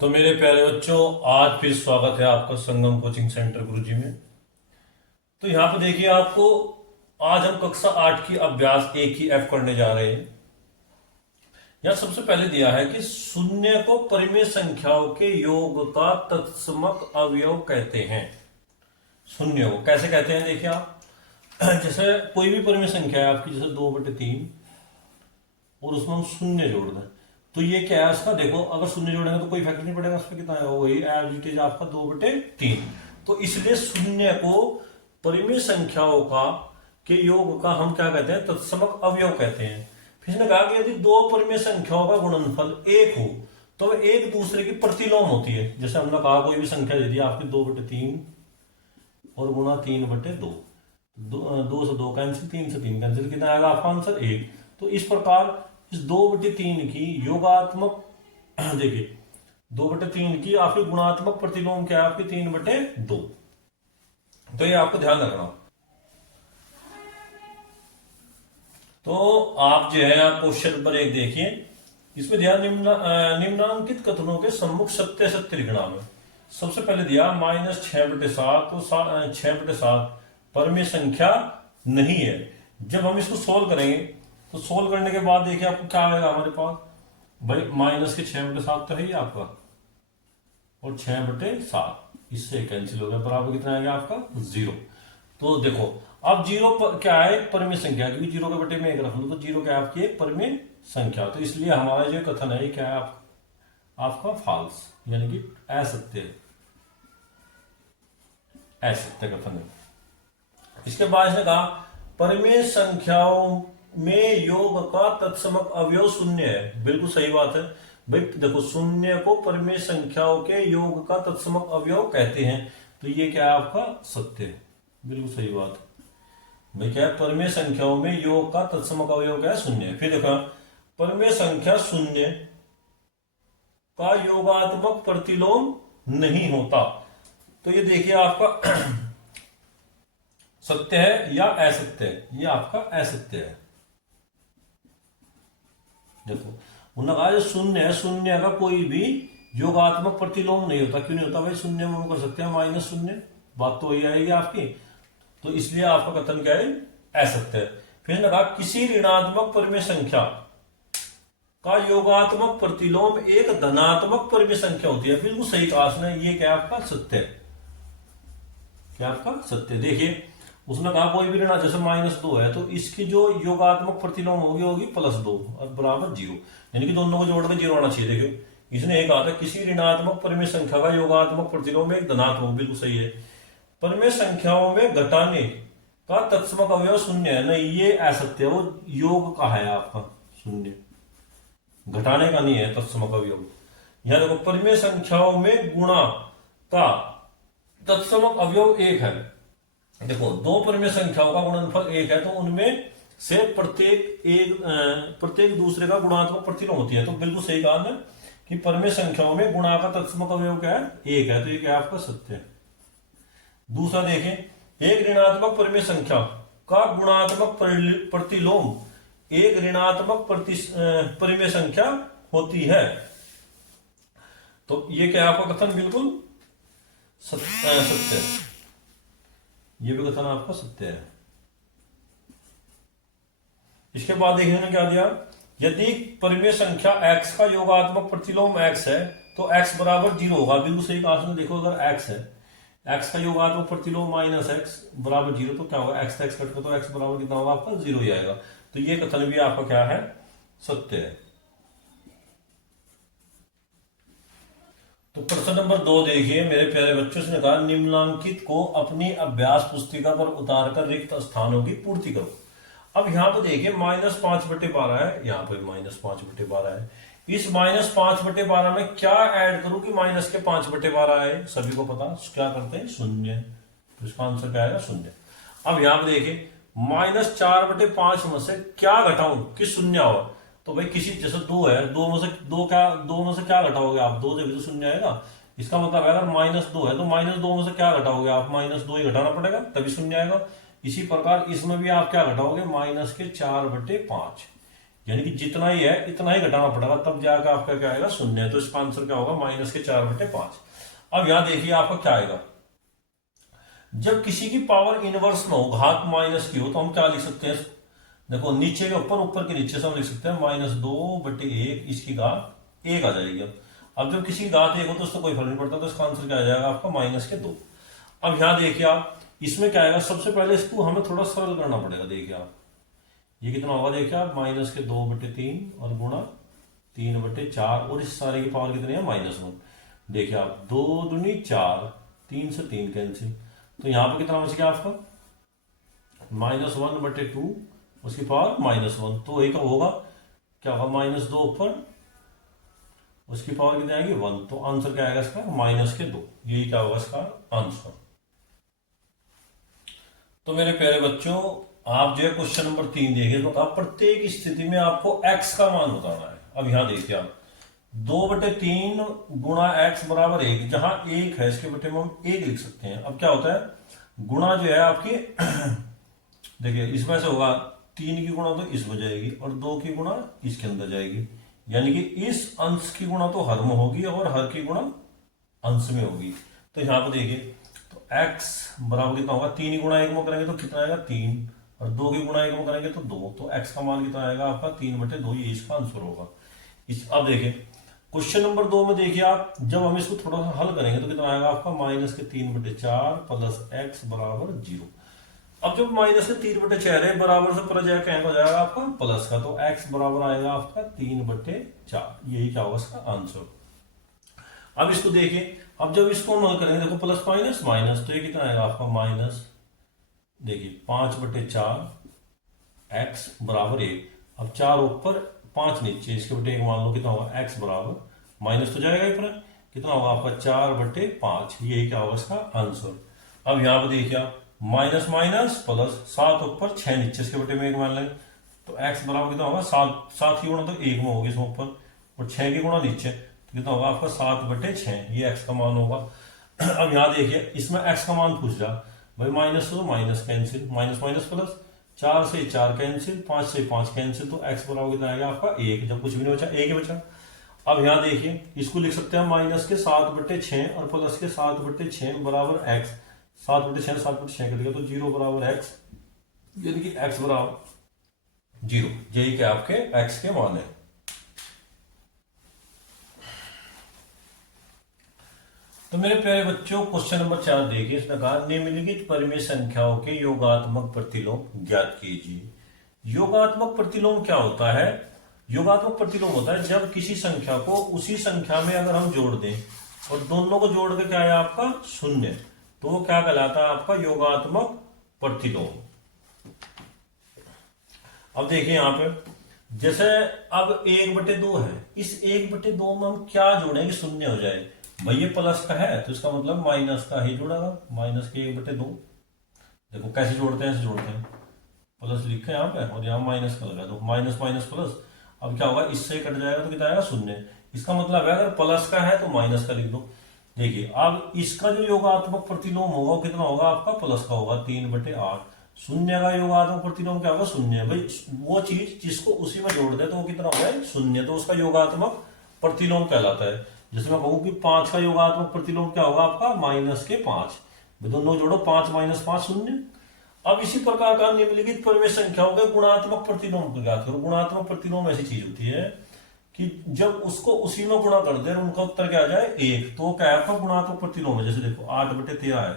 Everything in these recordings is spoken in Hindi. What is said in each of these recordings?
तो मेरे प्यारे बच्चों, आज फिर स्वागत है आपका संगम कोचिंग सेंटर गुरुजी में। तो यहाँ पे देखिए आपको, आज हम कक्षा 8 की अभ्यास एक ही एफ करने जा रहे हैं। यहाँ सबसे पहले दिया है कि शून्य को परिमेय संख्याओं के योग का तत्समक अवयव कहते हैं। शून्य को कैसे कहते हैं देखिए आप, जैसे कोई भी परिमेय संख्या है आपकी, जैसे 2/3 और उसमें हम शून्य जोड़ दें तो ये क्या है उसका, देखो अगर शून्य जोड़ेंगे तो कोई फर्क नहीं पड़ेगा, उसमें कितना है वही एज इट इज आपका 2/3। तो इसलिए शून्य को परिमेय संख्याओं का के योग का हम क्या कहते हैं, तत्समक अवयव कहते हैं। फिर इसने कहा कि यदि दो परिमेय संख्याओं का गुणनफल 1 हो तो वह एक दूसरे की प्रतिलोम होती है। जैसे हमने कहा कोई भी संख्या यदि आपकी 2/3 और गुणा 3/2, 2 से 2 कैंसिल, 3 से 3 कैंसिल, कितना आएगा आपका आंसर 1। तो इस प्रकार इस 2/3 की योगात्मक देखिए 2/3 की आपकी गुणात्मक प्रतिलोम क्या है आपकी 3/2। तो ये आपको ध्यान रखना। तो आप जो है आप क्वेश्चन नंबर 1 देखिए, इसमें ध्यान निम्नांकित कथनों के सम्मुख सत्य सत्य लिखना है। सबसे पहले दिया -6/7, तो 6/7 परिमेय संख्या नहीं है। जब हम इसको सोल्व करेंगे तो सोल्व करने के बाद देखिए आपको क्या आएगा हमारे पास, भाई माइनस के 6/7 तो है ही आपका, और 6/7 इससे कैंसिल हो गया, बराबर कितना आएगा आपका 0। तो देखो अब 0 क्या है, परिमेय संख्या, क्योंकि 0 के बटे में 1 रख लो तो 0 क्या है आपकी एक परिमेय संख्या। तो इसलिए हमारा जो कथन है ये क्या है आपका फॉल्स, यानी कि असत्य, असत्य कथन है। इसके बाद इसने कहा परिमेय संख्याओं में योग का तत्समक अवयव शून्य है। बिल्कुल सही बात है भाई, देखो शून्य को परिमेय संख्याओं के योग का तत्समक अवयव कहते हैं, तो ये क्या है आपका सत्य है, बिल्कुल सही बात है भाई। क्या है, परिमेय संख्याओं में योग का तत्समक अवयव क्या है, शून्य है। फिर देखो परिमेय संख्या शून्य का योगात्मक प्रतिलोम नहीं होता, तो ये देखिए आपका सत्य है या असत्य है, ये आपका असत्य है। देखो उन्होंने कहा जो शून्य है, शून्य का कोई भी योगात्मक प्रतिलोम नहीं होता। क्यों नहीं होता भाई, शून्य में हम कर सकते हैं -0, बात तो वही आएगी आपकी। तो इसलिए आपका कथन क्या है, असत्य है। फिर ने कहा किसी ऋणात्मक परिमेय संख्या का योगात्मक प्रतिलोम एक धनात्मक परिमेय संख्या होती है। बिल्कुल सही कहा उसने, ये क्या आपका सत्य है, क्या आपका सत्य। देखिए उसने कहा कोई भी ऋण, जैसे -2 है तो इसकी जो योगात्मक प्रतिलोम होगी +2 और बराबर 0, यानी कि दोनों को जोड़ के 0 आना चाहिए। देखो इसने एक कहा था किसी ऋणात्मक परिमेय संख्या का योगात्मक प्रतिलोम एक धनात्मक, बिल्कुल सही है। परिमेय संख्याओं में घटाने का तत्समक अवयव शून्य है, नहीं ये असत्य है, वो योग का है आपका शून्य, घटाने का नहीं है तत्समक अवयव। यहां देखो परिमेय संख्याओं में गुणा का तत्समक अवयव 1 है। देखो दो परिमेय संख्याओं का गुणनफल 1 है तो उनमें से प्रत्येक दूसरे का गुणात्मक प्रतिलोम होती है। तो बिल्कुल सही कहा ना कि परिमेय संख्याओं में गुणा का तत्समक अवयव क्या है, 1 है, तो ये क्या है आपका सत्य है। दूसरा देखें, एक ऋणात्मक परिमेय संख्या का गुणात्मक प्रतिलोम एक ऋणात्मक परिमेय संख्या होती है, तो ये क्या है आपका कथन बिल्कुल सत्य है, ये भी कथन आपका सत्य है। इसके बाद देखिए उन्होंने क्या दिया, यदि परिमेय संख्या x का योगात्मक प्रतिलोम x है तो x बराबर 0 होगा। बिल्कुल सही कहा। देखो अगर x है, x का योगात्मक प्रतिलोम -x बराबर 0, तो क्या होगा, x कट कर तो x बराबर कितना होगा आपका 0 ही आएगा। तो ये कथन भी आपका क्या है, सत्य है। तो प्रश्न नंबर 2 देखिए मेरे प्यारे बच्चों, से कहा निम्नांकित को अपनी अभ्यास पुस्तिका पर उतारकर रिक्त स्थानों की पूर्ति करो। अब यहाँ पर देखिए -5/12 है, यहाँ पर -5/12 है। इस -5/12 में क्या ऐड करूं कि माइनस के 5/12 है, सभी को पता क्या करते हैं, शून्य। तो इसका आंसर क्या आएगा, शून्य। अब यहाँ पर देखिए -4/5 में से क्या घटाऊं कि शून्य हो, तो भाई किसी जैसे 2 है, 2 में से क्या घटाओगे आप, 2 से भी तो शून्य आएगा। इसका मतलब अगर -2 है तो -2 में से क्या घटाओगे आप, -2 ही घटाना पड़ेगा तभी शून्य आएगा। इसी प्रकार इसमें भी आप क्या घटाओगे, -4/5, यानी कि जितना ही है इतना ही घटाना पड़ेगा, तब जाकर आपका क्या आएगा, शून्य। तो इसका आंसर क्या होगा, -4/5। अब यहां देखिए आपका क्या आएगा, जब किसी की पावर इनवर्स में हो, घात माइनस की हो, तो हम क्या लिख सकते हैं, देखो नीचे के ऊपर, ऊपर के नीचे से हम लिख सकते हैं -2/1, इसकी घात 1 आ जाएगी। अब जब किसी की घात 1 हो तो उसको कोई फर्क नहीं पड़ता, तो इसका आंसर क्या आ जाएगा आपका -2। अब यहां देखिए आप, इसमें क्या आएगा, सबसे पहले इसको हमें थोड़ा सरल करना पड़ेगा। देखिए आप, ये कितना होगा, देखिए आप, -2/3 और गुणा 3/4, और इस सारे की पावर कितनी है, -1। देखिए आप, 2 दूनी 4, 3 से 3 कैंसिल, तो यहां पर कितना बच गया आपका, -1/2, उसकी पावर -1, तो एक होगा क्या होगा, -2 ऊपर, उसकी पावर कितनी आएगी, 1, तो आंसर क्या आएगा इसका, -2। यही क्या होगा इसका आंसर। तो मेरे प्यारे बच्चों, आप जो है क्वेश्चन नंबर 3 देखिए, तो आप प्रत्येक स्थिति में आपको x का मान बताना है। अब यहां देखिए आप, 2/3 गुणा x बराबर 1, जहां 1 है इसके बटे में हम 1 लिख सकते हैं। अब क्या होता है, गुणा जो है आपकी देखिए इसमें से होगा, 3 की गुणा तो इस हो जाएगी, और 2 की गुणा इसके अंदर जाएगी, यानी कि इस अंश की गुणा तो हर में होगी और हर की गुणा अंश में होगी। तो यहां पर देखिए, तो x बराबर कितना होगा, 3 ही गुणा 1 में करेंगे तो कितना आएगा, 3, और 2 की गुणा 1 में करेंगे तो 2, तो x का मान कितना आएगा आपका, 3/2, ये इसका आंसर होगा। अब देखिए क्वेश्चन नंबर 2 में देखिए आप, जब हम इसको थोड़ा सा हल करेंगे तो कितना आएगा आपका, -3/4 प्लस x बराबर 0। अब जब -3/4 है, बराबर से पर जाएगा, क्या हो जाएगा आपका प्लस का, तो x बराबर आएगा आपका 3/4, यही क्या होगा इसका आंसर। अब इसको देखिए, अब जब इसको हम हल करेंगे, देखो प्लस माइनस माइनस, तो ये कितना आएगा आपका माइनस, देखिए 5/4 x बराबर 1। अब 4 ऊपर 5 नीचे, इसके बटे 1 मान लो, कितना होगा x बराबर, माइनस तो जाएगा ही पर, कितना होगा आपका 4/5, यही क्या होगा इसका आंसर। अब यहां पर देखिए आप, माइनस माइनस प्लस, 7 ऊपर 6 नीचे, इसके बटे में 1 मान लेंगे, तो x बराबर कितना होगा, 7, 7 की गुणा तो 1 में होगी इसमें ऊपर, और 6 की गुणा नीचे, तो कितना होगा आपका 7/6, ये x का मान होगा। अब यहां देखिए, इसमें x का मान पूछ रहा भाई, माइनस तो minus cancel, minus minus plus, 4 से 4 कैंसिल, 5 से 5 कैंसिल, तो x बराबर कितना आएगा आपका 1, जब कुछ भी नहीं बचा 1 ही बचा। अब यहां देखिए, इसको लिख सकते हैं माइनस के 7/6 और प्लस के 7/6 बराबर x, 7/6 7/6 कर दिया तो 0 बराबर x, यानी कि x बराबर 0, यही क्या आपके x के मान है। तो मेरे प्यारे बच्चों, क्वेश्चन नंबर 4 देखिए, इसमें कहा निम्नलिखित परिमेय संख्याओं के योगात्मक प्रतिलोम ज्ञात कीजिए। योगात्मक प्रतिलोम क्या होता है, योगात्मक प्रतिलोम होता है जब किसी संख्या को उसी संख्या में अगर हम जोड़ दें और दोनों को जोड़ के क्या है आपका 0, तो वो क्या कहलाता है आपका योगात्मक प्रतिलोम। अब देखिए यहां पे, जैसे अब 1/2 है, इस 1/2 में हम क्या जोड़ेंगे, 0 हो जाए, भाई ये प्लस का है तो इसका मतलब माइनस का ही जुड़ेगा, माइनस के 1/2। देखो कैसे जोड़ते हैं, ऐसे जोड़ते हैं, प्लस लिखे यहाँ पे और यहाँ माइनस का लगा दो, माइनस माइनस प्लस। अब क्या होगा, इससे कट जाएगा तो कितना आएगा 0, इसका मतलब है अगर प्लस का है तो माइनस का लिख दो। देखिए अब इसका जो योगात्मक प्रतिलोम होगा वो कितना होगा आपका, प्लस का होगा, 3/8। 0 का योगात्मक प्रतिलोम क्या होगा, 0, भाई वो चीज जिसको उसी में जोड़ दे तो वो कितना हो गया 0, तो उसका योगात्मक प्रतिलोम कहलाता है। जैसे मैं कहूँ कि 5 का योगात्मक प्रतिलोम क्या होगा आपका, -5, दोनों जोड़ो, 5 - 5 0। अब इसी प्रकार का निम्नलिखित परिमेय संख्याओं के गुणात्मक प्रतिलोम को ज्ञात करो। गुणात्मक प्रतिलोम ऐसी चीज होती है कि जब उसको उसी में गुणा कर दे और उनका उत्तर क्या आ जाए 1, तो क्या है आपका गुणात्मक प्रतिलोम है। जैसे देखो 8/13 है,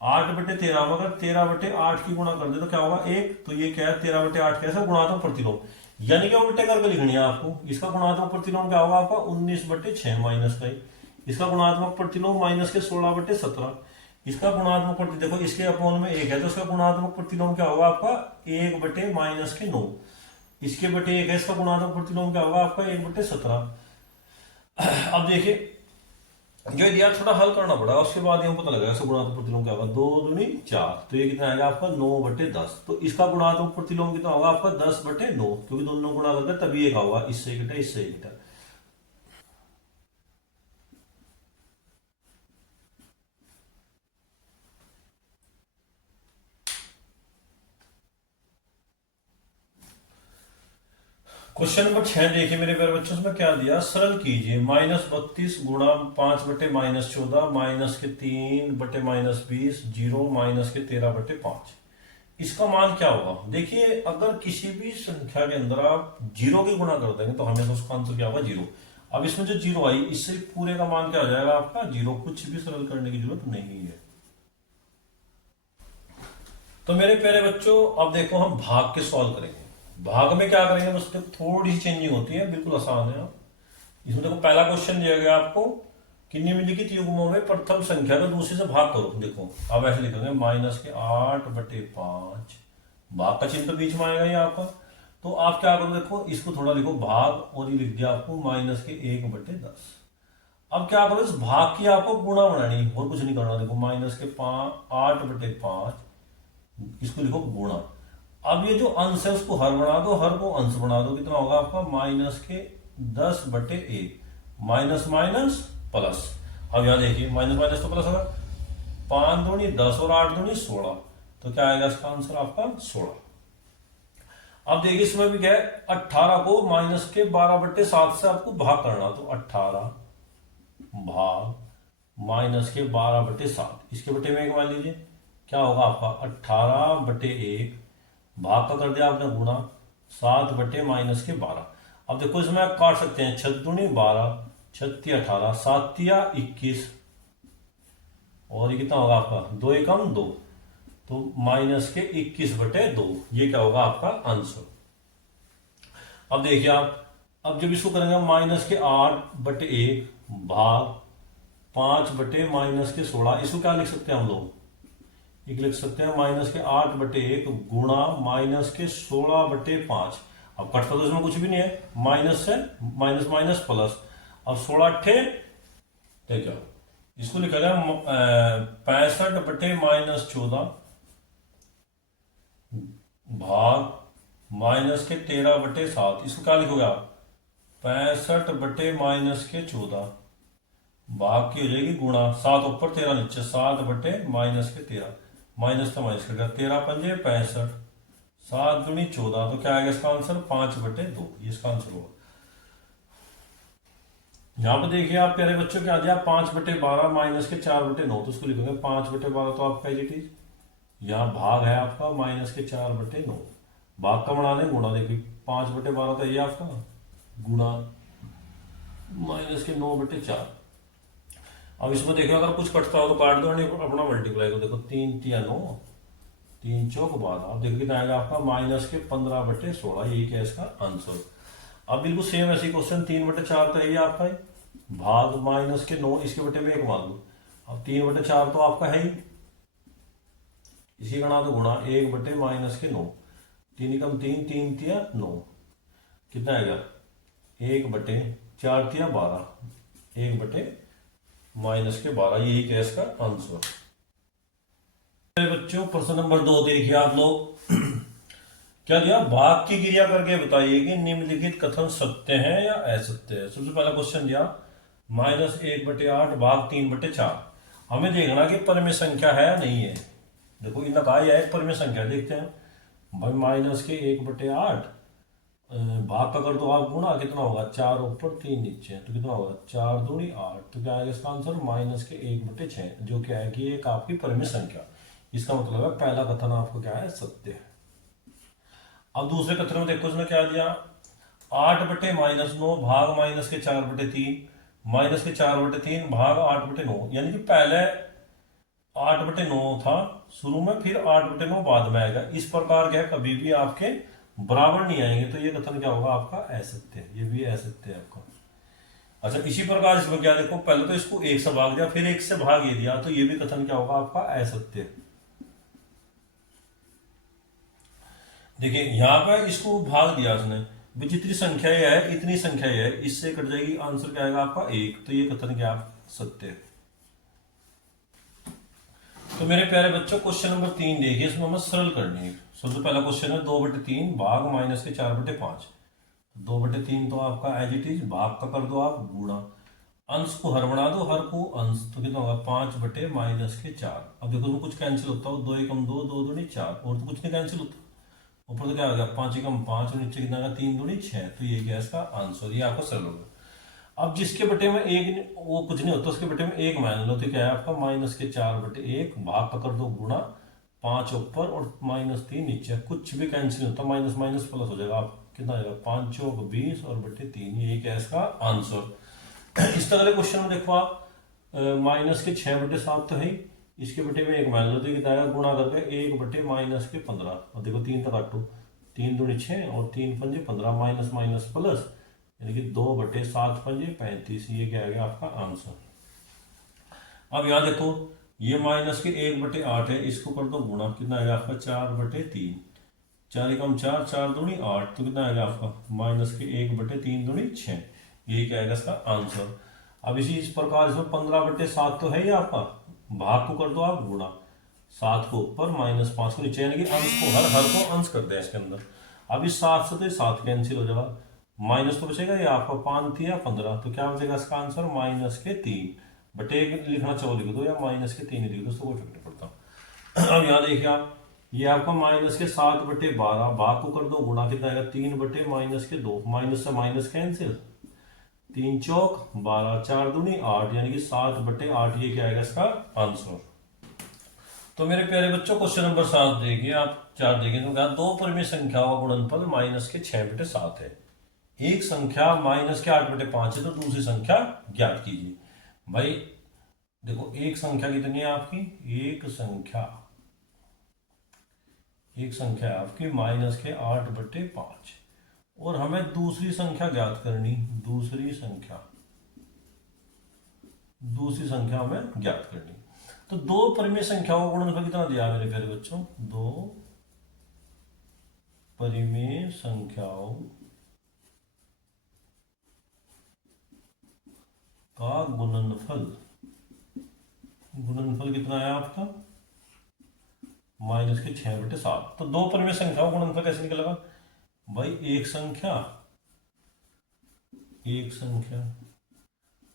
8/13 में अगर 13/8 की गुणा कर दे तो क्या होगा 1, तो ये क्या है 13/8 कैसा गुणात्मक प्रतिलोम, यानी कि उल्टे करके लिखनी है आपको। इसका गुणात्मक प्रतिलोम क्या होगा आपका 19/6 माइनस का ही, इसका गुणात्मक प्रतिलोम माइनस के 16/17, इसका गुणात्मक प्रतिलोम देखो इसके अपोन में 1 है तो इसका गुणात्मक प्रतिलोम क्या होगा आपका 1/-9, इसके बटे 1 है, इसका गुणात्मक प्रतिलोम क्या होगा आपका 1/17। अब देखिए जो दिया थोड़ा हल करना पड़ा, उसके बाद ये पता लगेगा इसका गुणात्मक प्रतिलोम क्या होगा, 2 दूनी 4, तो ये कितना आएगा आपका 9/10, तो इसका गुणात्मक प्रतिलोम कितना होगा आपका 10/9, क्योंकि दोनों गुणा करके तभी एक होगा, इससे एक घटा इससे एक घटा। क्वेश्चन नंबर 6 देखिए मेरे प्यारे बच्चों, उसमें क्या दिया, सरल कीजिए -32 गुणा 5 बटे -14 माइनस के 3 बटे -20 जीरो माइनस के 13 बटे 5। इसका मान क्या होगा। देखिए अगर किसी भी संख्या के अंदर आप जीरो की गुणा कर देंगे तो हमेशा उसका आंसर क्या होगा, जीरो। अब इसमें जो जीरो आई इससे पूरे का मान क्या हो जाएगा आपका, जीरो। कुछ भी सरल करने की जरूरत नहीं है। तो मेरे प्यारे बच्चों अब देखो हम भाग के सॉल्व करेंगे। भाग में क्या करेंगे, बस देखो थोड़ी सी चेंजिंग होती है, बिल्कुल आसान है। इसमें देखो पहला क्वेश्चन दिया गया आपको कि निम्नलिखित युग्मों में प्रथम संख्या को दूसरे से भाग करो। देखो अब ऐसे लिखेंगे -8/5। भाग का चिन्ह तो बीच में आएगा ही आपका। तो आप क्या करो, देखो इसको थोड़ा लिखो भाग, और ये लिख दिया आपको -1/10। अब क्या करो, इस भाग की आपको गुणा बनानी, और कुछ नहीं करना। देखो -8/5 इसको लिखो गुणा। अब ये जो अंश है उसको हर बना दो, हर को अंश बना दो। कितना होगा आपका -10/1। Minus minus plus. अब यहां देखिए माइनस माइनस तो प्लस होगा। 5 दूनी 10 और 8 दूनी 16। तो क्या आएगा इसका आंसर आपका 16। अब देखिए इसमें भी क्या है, 18 को -12/7 से आपको भाग करना। तो 18 भाग -12/7, इसके बटे में 1 मान लीजिए। क्या होगा आपका 18/1, भाग का कर दिया आपने गुणा, 7/-12। अब देखो इसमें आप काट सकते हैं, 6 दूनी 12, 6 18, 7 21, और ये कितना होगा आपका 2 एकम 2, तो -21/2। ये क्या होगा आपका आंसर। अब देखिए आप, अब जब इसको करेंगे -8/1 भाग 5/-16, इसको क्या लिख सकते हैं हम लोग, एक लिख सकते हैं -8/1 गुणा -16/5। अब कटता तो इसमें कुछ भी नहीं है, माइनस से माइनस माइनस प्लस। अब 16 अट्ठे देखो इसको लिखा जाए 65/-14 भाग -13/7। इसको क्या लिखोगे आप, 65/-14 भाग की हो जाएगी गुणा, 7 ऊपर 13 नीचे, 7/-13, माइनस का माइनस करेगा, 13 पंजे 65, 7 दूनी 14। तो क्या आएगा इसका आंसर 5/2। ये इसका आंसर होगा। यहां पर देखिए आप प्यारे बच्चों क्या दिया, 5/12 माइनस के 4/9। तो उसको लिखोगे 5/12 तो आपका एजिटी, यहाँ भाग है आपका -4/9। भाग का बना दें गुणा, देखिए 5/12 तो ये आपका गुणा -9/4। अब इसमें देखो अगर कुछ कटता हो तो काट दो, अपना मल्टीप्लाई को। देखो 3 तिया 9, 3 चौक 12। अब देखो कितना आएगा आपका -15/16। यही क्या इसका आंसर। अब बिल्कुल सेम ऐसी क्वेश्चन 3/4 तो यही आपका है, भाग -9, इसके बटे में 1 मान लो। अब 3/4 तो आपका है ही, इसी गणा तो गुणा 1/-9, 3 एकम 3, 3 तिया 9, कितना आएगा 1/4 तिया 12, 1/-12। यही क्या इसका आंसर। बच्चों प्रश्न नंबर 2 देखिए आप लोग क्या दिया, भाग की क्रिया करके बताइए कि निम्नलिखित कथन सत्य है या असत्य है। सबसे पहला क्वेश्चन दिया -1/8 भाग 3/4। हमें देखना कि परम संख्या है या नहीं है। देखो इन्हें कहा है परम संख्या, देखते हैं भाई -1/8 भाग का कर दो आप गुणा, कितना होगा 4 ऊपर 3 नीचे, तो कितना होगा 4 दूनी 8। तो क्या आएगा इसका आंसर -1/6, जो क्या है कि एक आपकी परम संख्या। इसका मतलब है पहला कथन आपको क्या है, सत्य है। अब दूसरे कथन में देखो इसमें क्या दिया, 8/-9 भाग -4/3 -4/3 भाग 8/9। यानी कि पहले 8/9 था शुरू में, फिर 8/9 बाद में आएगा। इस प्रकार क्या कभी भी आपके बराबर नहीं आएंगे, तो ये कथन क्या होगा आपका असत्य। ये भी असत्य है आपका। अच्छा इसी प्रकार इसमें क्या देखो, पहले तो इसको 1 से भाग दिया, फिर 1 से भाग ये दिया, तो ये भी कथन क्या होगा आपका असत्य। देखिए यहां पर इसको भाग दिया उसने, जितनी संख्या ये है इतनी संख्या ये है, इससे कट जाएगी, आंसर क्या आएगा आपका 1। तो ये कथन क्या सत्य है। तो मेरे प्यारे बच्चों क्वेश्चन नंबर 3 देखिए, इसमें हमें सरल करनी है। सबसे पहला क्वेश्चन है 2/3 भाग -4/5। 2/3 तो आपका एज इट इज, भाग का कर दो आप गुणा, अंश को हर बना दो, हर को अंश, तो कितना होगा 5/-4। अब देखो कुछ कैंसिल होता हो, 2 एकम 2, 2 दूनी 4, और तो कुछ नहीं कैंसिल होता, ऊपर तो क्या हो गया 5 × 5 और नीचे कितना 3×2 = 6। तो ये क्या है इसका आंसर, ये आपका सरल होगा। अब जिसके बटे में एक वो कुछ नहीं होता, उसके बटे में एक मान लो, तो क्या है आपका -4/1 भाग का कर दो गुणा, 5 ऊपर और -3 नीचे, कुछ भी कैंसिल होता, माइनस माइनस प्लस हो जाएगा। आप कितना आएगा 5 चौक 20 और बटे 3, ये क्या है इसका आंसर। इस तरह के क्वेश्चन में देखो आप -6/7 तो है ही, इसके बटे में एक मान लो, तो कितना आएगा गुणा करके 1/-15 और देखो 3 तक काटो, 3×2 = 6 और 3×5 = 15, माइनस माइनस प्लस, यानी कि 2/7×5 = 35, ये क्या आएगा आपका आंसर। अब यहाँ देखो ये -1/8 है, इसको कर दो गुणा, कितना आएगा आपका 4/3, 4 × 4 4×2 = 8, तो कितना आएगा आपका -1/3×2 = 6, ये क्या आएगा इसका आंसर। अब इस प्रकार इसमें 15/7 तो है ही आपका, भाग को कर दो आप गुणा, 7 को ऊपर -5 को नीचे, यानी कि अंश को हर को अंश कर दे इसके अंदर। अब इस 7 से तो ये 7 कैंसिल हो जाएगा, माइनस तो बचेगा, ये आपका 5 या 15, तो क्या बचेगा इसका आंसर -3 बटे लिखना चाहो लिख दो या -3 लिख दो, उसको कोई फर्क नहीं पड़ता। अब यहाँ देखिए आप, ये आपका -7/12 भाग को कर दो गुणा, कितना आएगा 3/-2, माइनस से माइनस कैंसिल, 3 चौक 12, 4×2 = 8, यानी कि 7/8, ये क्या आएगा इसका आंसर। तो मेरे प्यारे बच्चों क्वेश्चन नंबर 7 देखिए आप, 4 देखिए, तो कहा दो परिमेय संख्याओं का गुणनफल -6/7 है, एक संख्या -8/5 है, तो दूसरी संख्या ज्ञात कीजिए। भाई देखो एक संख्या कितनी है आपकी, एक संख्या है आपकी -8/5 और हमें दूसरी संख्या ज्ञात करनी, दूसरी संख्या हमें ज्ञात करनी। तो दो परिमेय संख्याओं का गुणनफल कितना दिया मेरे प्यारे बच्चों, दो परिमेय संख्याओं का गुणनफल कितना है आपका -6/7। तो दो परिमेय संख्याओं का गुणनफल कैसे निकलेगा भाई, एक संख्या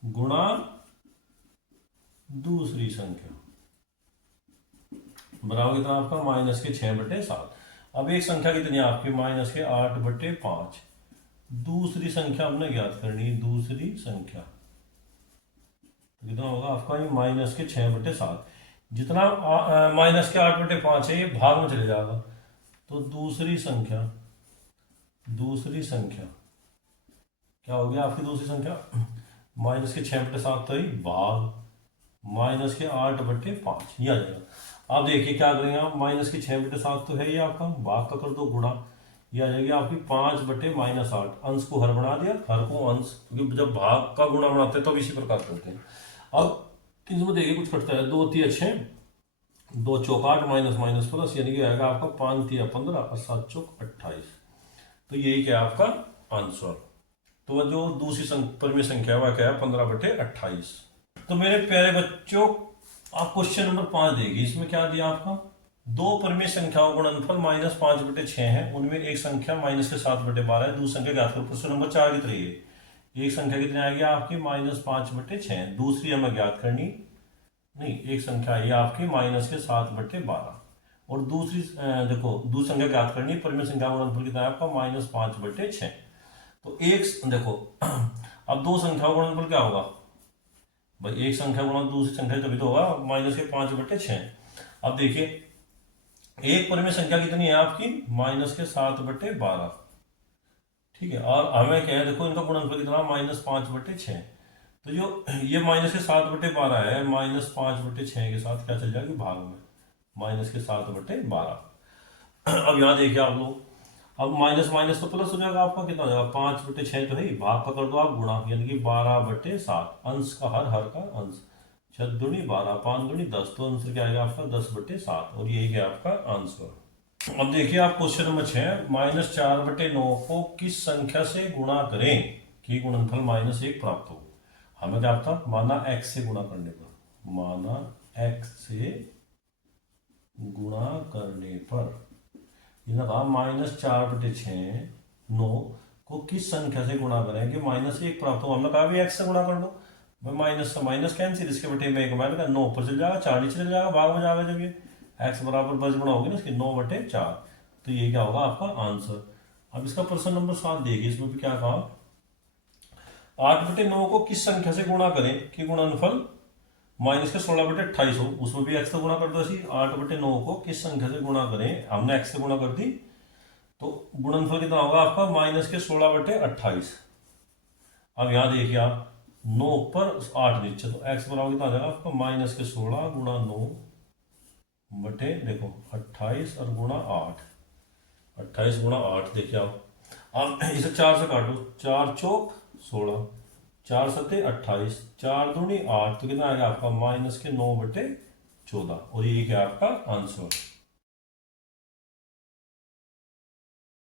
गुणा दूसरी संख्या बराबर कितना आपका -6/7। अब एक संख्या कितनी है आपकी -8/5, दूसरी संख्या हमने ज्ञात करनी, दूसरी संख्या तो कितना होगा आपका ये -6/7, जितना -8/5 है ये भाग में चले जाएगा, तो दूसरी संख्या क्या हो गया आपकी दूसरी संख्या -6/7 तो ही भाग -8/5, ये आ जाएगा। अब देखिए क्या करेंगे आप, -6/7 तो है ये आपका, भाग का कर दो गुणा, ये आ जाएगी आपकी 5/-8, अंश को हर बना दिया, हर को अंश, क्योंकि जब भाग का गुणा बनाते हैं तो इसी प्रकार करते हैं। अब इसमें देखिए कुछ कटता है, 2 × 6 2 चौक 8 माइनस माइनस प्लस, यानी कि आएगा आपका 5 × 15 और 7 चौक 28, तो यही क्या है आपका आंसर। तो जो दूसरी परिमेय संख्या है क्या है 15/28। तो मेरे प्यारे बच्चों आप क्वेश्चन नंबर 5 देखिए, इसमें क्या दिया आपका, दो परिमेय संख्याओं का गुणनफल -5/6 है, उनमें एक संख्या -7/12 है, दूसरी संख्या ज्ञात करो। प्रश्न नंबर 4 की तरह है, एक संख्या कितनी आएगी आपकी -5/6, दूसरी हमें ज्ञात करनी नहीं, एक संख्या है आपकी -7/12 और दूसरी देखो दूसरी संख्या ज्ञात करनी, परिमेय संख्या का गुणनफल कितना है आपका -5/6। तो एक देखो अब दो संख्याओं का गुणनफल क्या होगा भाई, एक संख्या गुणा दूसरी संख्या तभी तो होगा -5/6। अब देखिए एक परिमेय संख्या कितनी है आपकी -7/12, ठीक है, और हमें क्या है देखो इनका गुणनफल कितना -5/6, तो जो ये -7/12 है -5/6 के साथ क्या चल जाएगी भाग में, -7/12। अब यहाँ देखिए आप लोग, अब माइनस माइनस तो प्लस हो जाएगा, आपका कितना हो जाएगा 5/6 तो है ही, भाग का कर दो आप गुणा, यानी कि 12/7, अंश का हर का अंश, 6×2 = 12, 5×2 = 10, तो आंसर क्या आएगा आपका 10/7, और यही है आपका आंसर। अब देखिए आप क्वेश्चन नंबर 6, -4/9 को किस संख्या से गुणा करें कि गुणनफल -1 प्राप्त हो। हमें क्या था, माना x से गुणा करने पर, इन्हें कहा -4/6 9 को किस संख्या से गुणा करें कि -1 प्राप्त हो। हमने कहा भी x से गुणा कर लो, मैं माइनस से माइनस कैंसिल, इसके बटे में एक माइनस का 9 ऊपर चल जाएगा, 4 नीचे चल जाएगा, भाग में जाएगा, जब ये x बराबर बस गुणा होगी ना इसकी 9/4, तो ये क्या होगा आपका आंसर। अब इसका प्रश्न नंबर 7 देखिए, इसमें भी क्या कहा, 8/9 को किस संख्या से गुणा करें कि गुणनफल -16/28 हो। उसमें भी x से गुणा कर दो ऐसी। 8/9 को किस संख्या से गुणा करें, हमने x से गुणा कर दी, तो गुणनफल कितना होगा आपका -16/28। अब यहां देखिए आप 9 पर 8 नीचे, तो x बराबर कितना आ जाएगा आपका -16 गुणा 9 बटे देखो 28 और गुणा 8। 28 गुणा 8 देखिए आप इसे 4 से काटो, 4 चौक 16, 4 सत्ते 28, 4 दूनी 8, तो कितना आएगा आपका -9/14। और ये क्या आपका आंसर।